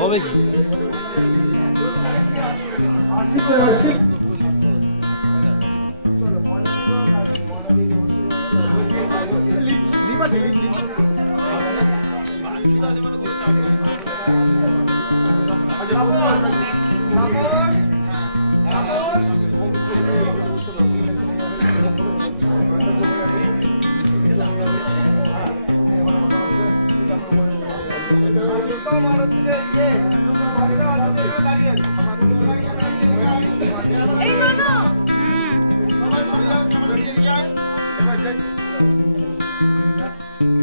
হবে কি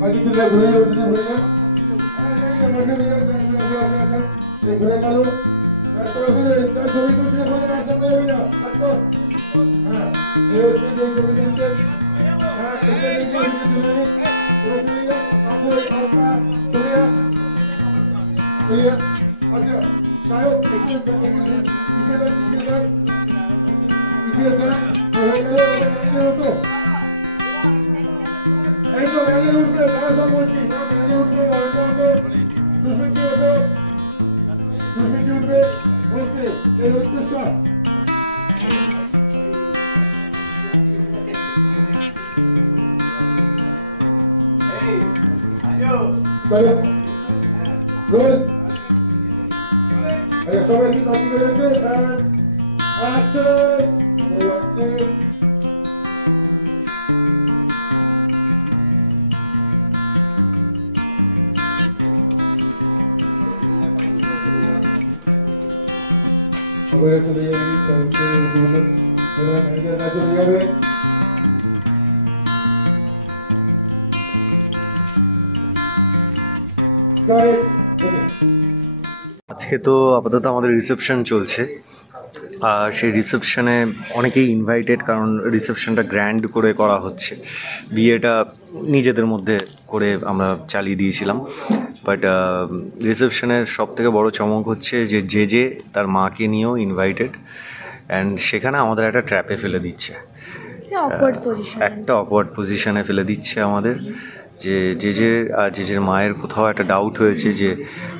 बाकी चलिए घुरे जाओ घुरे जाओ घुरे गलो ছবি তুলছে আমাদের সামনে যাবি না দেখো হ্যাঁ এই হচ্ছে যে ছবি তুলছে হ্যাঁ এটা নিচে তুলে নিন পুরো তুলে আপু আপা তুলে আচ্ছা সাহেব একটু পিছিয়ে দেন হয়ে গেল এটা ম্যানেজার হতো এই তো ম্যানেজার উঠবে তারা সব বলছি না ম্যানেজার উঠবে হতো সুস্মিতি উঠবে ওকে এই হচ্ছে সব চলো রোল সবাই কি কপি করেছে অ্যাকশন সবাই চলে যাবে এবার ম্যানেজার না চলে যাবে আজকে তো আপাতত আমাদের রিসেপশন চলছে আর সেই রিসেপশনে অনেকেই ইনভাইটেড, কারণ রিসেপশনটা গ্র্যান্ড করে করা হচ্ছে। বিয়েটা নিজেদের মধ্যে করে আমরা চালিয়ে দিয়েছিলাম, বাট রিসেপশনের সবথেকে বড় চমক হচ্ছে যে তার মাকে নিয়েও ইনভাইটেড, অ্যান্ড সেখানে আমাদের একটা ট্র্যাপে ফেলে দিচ্ছে, একটা অকওয়ার্ড পজিশনে ফেলে দিচ্ছে আমাদের। যে মায়ের কোথাও একটা ডাউট হয়েছে যে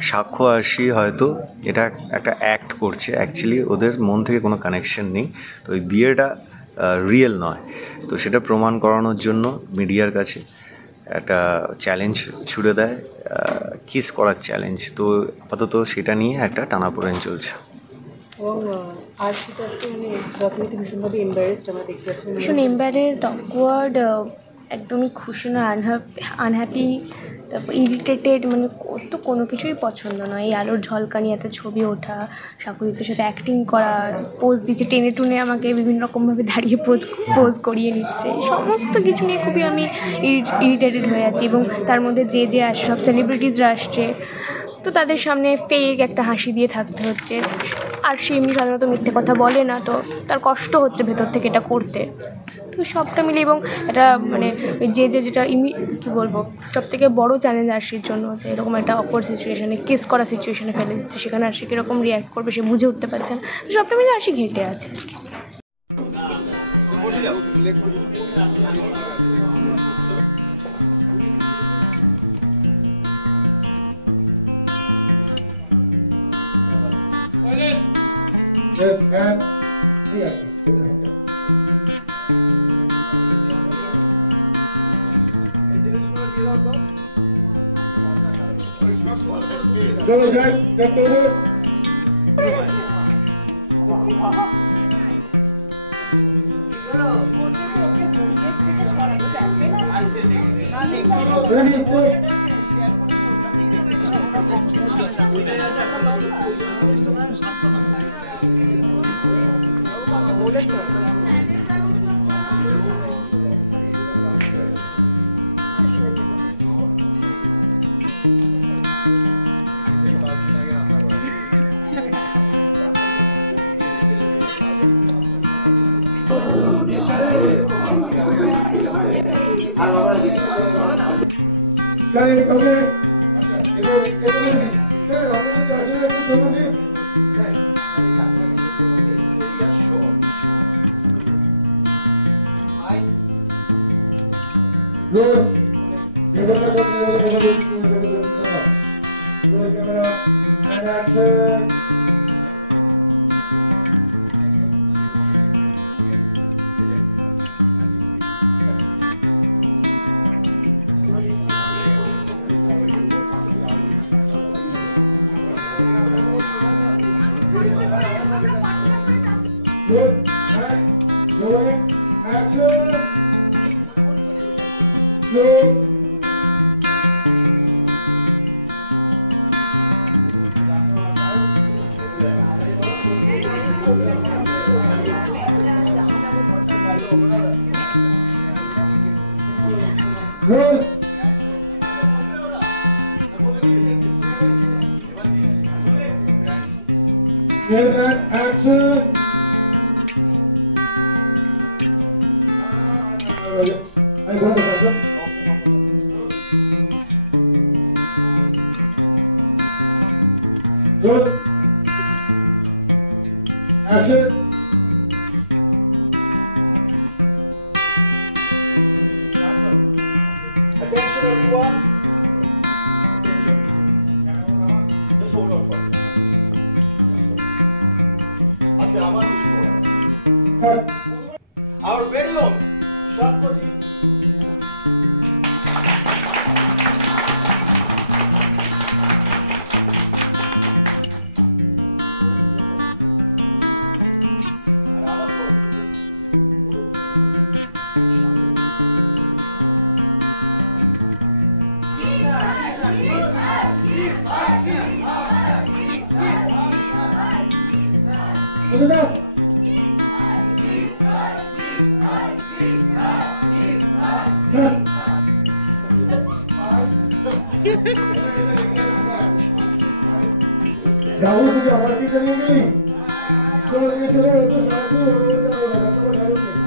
সাক্ষ্য আশি হয়তো এটা একটা অ্যাক্ট করছে, অ্যাকচুয়ালি ওদের মন থেকে কোনো কানেকশন নেই, তো ওই বিয়েটা রিয়েল নয়। তো সেটা প্রমাণ করানোর জন্য মিডিয়ার কাছে একটা চ্যালেঞ্জ ছুড়ে দেয়, কিস করার চ্যালেঞ্জ। তো আপাতত সেটা নিয়ে একটা টানাপোড়েন চলছে। ভীষণ এম্বারেসড, অকওয়ার্ড, একদমই খুশি না, আনহ্যাপি, তারপর ইরিটেটেড, মানে তো কোনো কিছুই পছন্দ নয়। এই আলোর ঝলকানি, এত ছবি ওঠা, সাকুরিতের সাথে অ্যাক্টিং করা, পোজ দিচ্ছে, টেনে টুনে আমাকে বিভিন্ন রকমভাবে দাঁড়িয়ে পোজ করিয়ে নিচ্ছে, সমস্ত কিছু নিয়ে খুবই আমি ইরিটেটেড হয়ে আছি। এবং তার মধ্যে যে আসছে, সব সেলিব্রিটিসরা আসছে, তো তাদের সামনে ফেক একটা হাসি দিয়ে থাকতে হচ্ছে। আর সে এমনি সাধারণত মিথ্যে কথা বলে না, তো তার কষ্ট হচ্ছে ভেতর থেকে এটা করতে। তো সবটা মিলে এবং এটা মানে যেটা কী বলবো, সব থেকে বড়ো চ্যালেঞ্জ আরশির জন্য, যে এরকম একটা অকওয়ার্ড সিচুয়েশানে, কিস করা সিচুয়েশানে ফেলে দিচ্ছে, সেখানে আরশি কীরকম রিয়্যাক্ট করবে সে বুঝে উঠতে পারছে না। তো সবটা মিলে আরশি ঘেঁটে আছে। চলো যাই করবো Roll camera and action. Good. And rolling. Action. Good. Good. Good and action. I want to action. Good. Action. Attention everyone. Attention. Just hold on for a minute. আজকে আমার কিছু বলার আছে। Cut. Our very own Satyajit আর আমার তরফ থেকে Look up. Cut. Rahul तुझे आवाज की करी नहीं तो ये चले तो साथी और क्या होगा तो डालो नहीं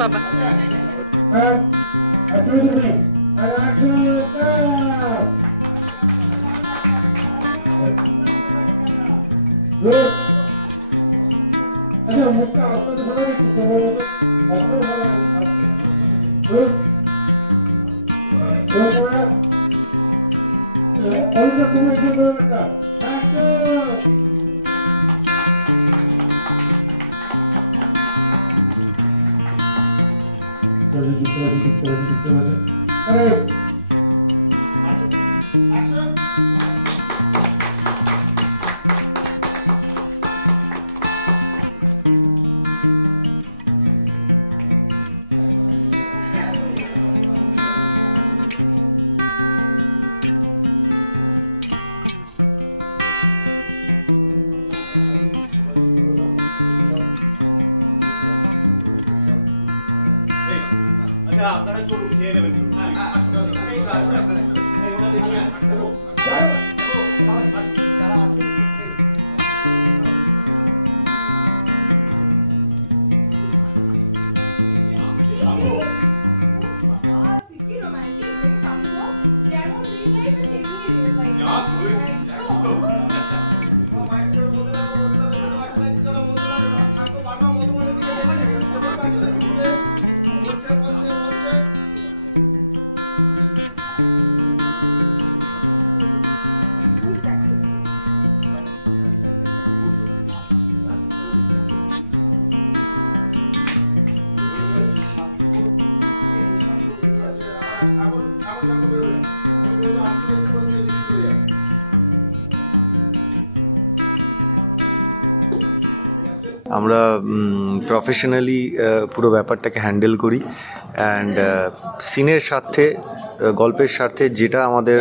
Baba. and attribute me and action now good अच्छा मुक्का आपका तो थोड़ा ही तो आपने हमारा good good बोला और जो तुम्हें जो बोला बेटा action अरे আচ্ছা আপনারা চলুন খেয়ে নেবেন হ্যাঁ আসুন এই তো আসুন এই ওনাদের নিয়ে আসুন যারা আছেন আমরা প্রফেশনালি পুরো ব্যাপারটাকে হ্যান্ডেল করি অ্যান্ড সিনের স্বার্থে গল্পের স্বার্থে যেটা আমাদের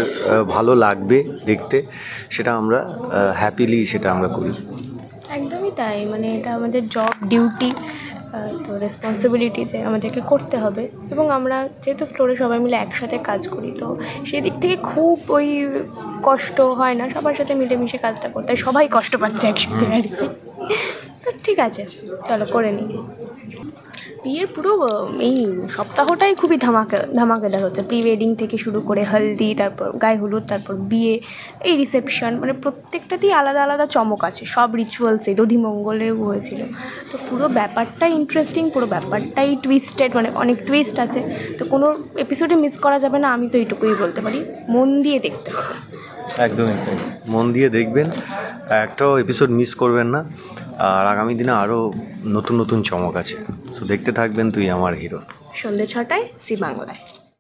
ভালো লাগবে দেখতে সেটা আমরা হ্যাপিলি সেটা আমরা করি। একদমই তাই মানে এটা আমাদের জব ডিউটি, তো রেসপন্সিবিলিটি যে আমাদেরকে করতে হবে। এবং আমরা যেহেতু ফ্লোরে সবাই মিলে একসাথে কাজ করি, তো সেই দিক থেকে খুব ওই কষ্ট হয় না, সবার সাথে মিলেমিশে কাজটা করতে হয়, সবাই কষ্ট পাচ্ছে একসাথে আর কি। তো ঠিক আছে, চলো করে নিই। বিয়ের পুরো এই সপ্তাহটাই খুবই ধামাকেদার হচ্ছে। প্রি ওয়েডিং থেকে শুরু করে হলদি, তারপর গায়ে হলুদ, তারপর বিয়ে, এই রিসেপশন, মানে প্রত্যেকটাতেই আলাদা আলাদা চমক আছে। সব রিচুয়ালসে দধিমঙ্গলেও হয়েছিল। তো পুরো ব্যাপারটাই ইন্টারেস্টিং, পুরো ব্যাপারটাই টুইস্টেড, মানে অনেক টুইস্ট আছে। তো কোনো এপিসোডে মিস করা যাবে না, আমি তো এইটুকুই বলতে পারি। মন দিয়ে দেখতে হবে। একদমই তাই, মন দিয়ে দেখবেন, একটাও এপিসোড মিস করবেন না। আর আগামী দিনে আরও নতুন নতুন চমক আছে, তো দেখতে থাকবেন তুই আমার হিরো। সন্ধ্যে 6টায় জি বাংলায়।